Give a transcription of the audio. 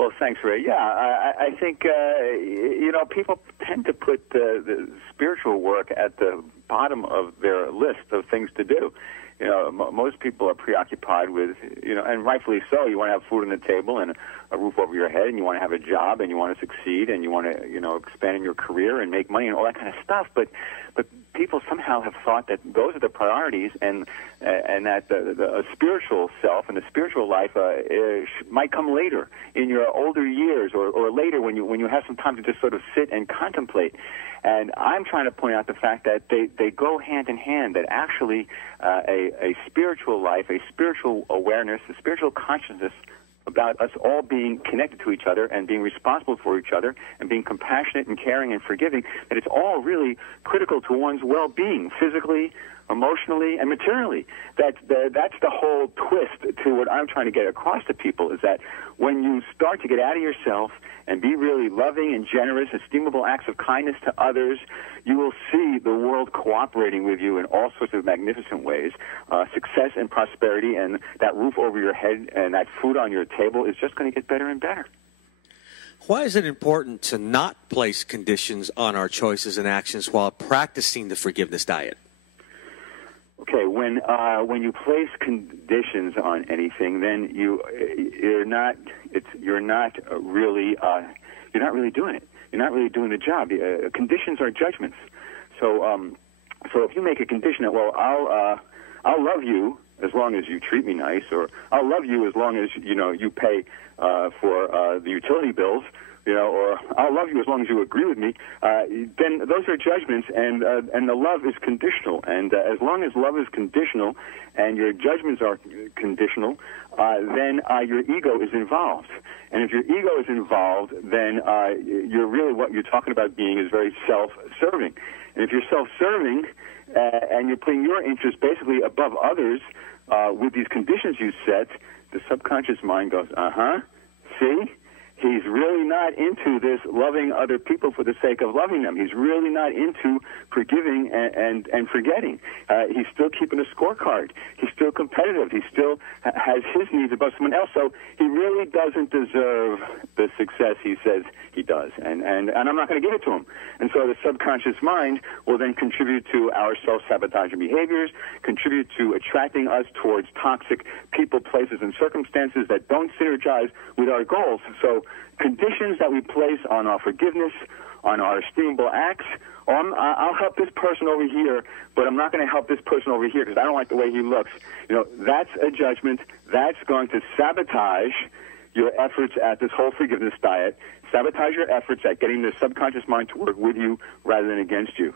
Well, thanks, Ray. Yeah, I think, people tend to put the spiritual work at the bottom of their list of things to do. Most people are preoccupied with, and rightfully so. You want to have food on the table and a roof over your head, and you want to have a job, and you want to succeed, and you want to, expand in your career and make money and all that kind of stuff. But people somehow have thought that those are the priorities, and that the spiritual self and the spiritual life might come later in your older years, or later when you have some time to just sort of sit and contemplate. And I'm trying to point out the fact that they go hand in hand, that actually a spiritual life, a spiritual awareness, a spiritual consciousness about us all being connected to each other and being responsible for each other and being compassionate and caring and forgiving, that it's all really critical to one's well-being, physically, emotionally, and materially. That's the whole twist to what I'm trying to get across to people, is that when you start to get out of yourself and be really loving and generous, estimable acts of kindness to others, you will see the world cooperating with you in all sorts of magnificent ways. Success and prosperity and that roof over your head and that food on your table is just going to get better and better. Why is it important to not place conditions on our choices and actions while practicing the forgiveness diet? Okay, when you place conditions on anything, then you're not really doing it. You're not really doing the job. Conditions are judgments. So if you make a condition that, well, I'll love you as long as you treat me nice, or I'll love you as long as you pay for the utility bills, or I'll love you as long as you agree with me, then those are judgments, and the love is conditional. And as long as love is conditional and your judgments are conditional, then your ego is involved. And if your ego is involved, then you're really, what you're talking about being is very self-serving. And if you're self-serving and you're putting your interests basically above others with these conditions you set, the subconscious mind goes, see? He's really not into this loving other people for the sake of loving them. He's really not into forgiving and forgetting. He's still keeping a scorecard. He's still competitive. He still has his needs above someone else. So he really doesn't deserve the success he says he does. And I'm not going to give it to him. And so the subconscious mind will then contribute to our self-sabotaging behaviors, contribute to attracting us towards toxic people, places, and circumstances that don't synergize with our goals. So conditions that we place on our forgiveness, on our estimable acts, I'll help this person over here, but I'm not going to help this person over here because I don't like the way he looks. That's a judgment. That's going to sabotage your efforts at this whole forgiveness diet, sabotage your efforts at getting the subconscious mind to work with you rather than against you.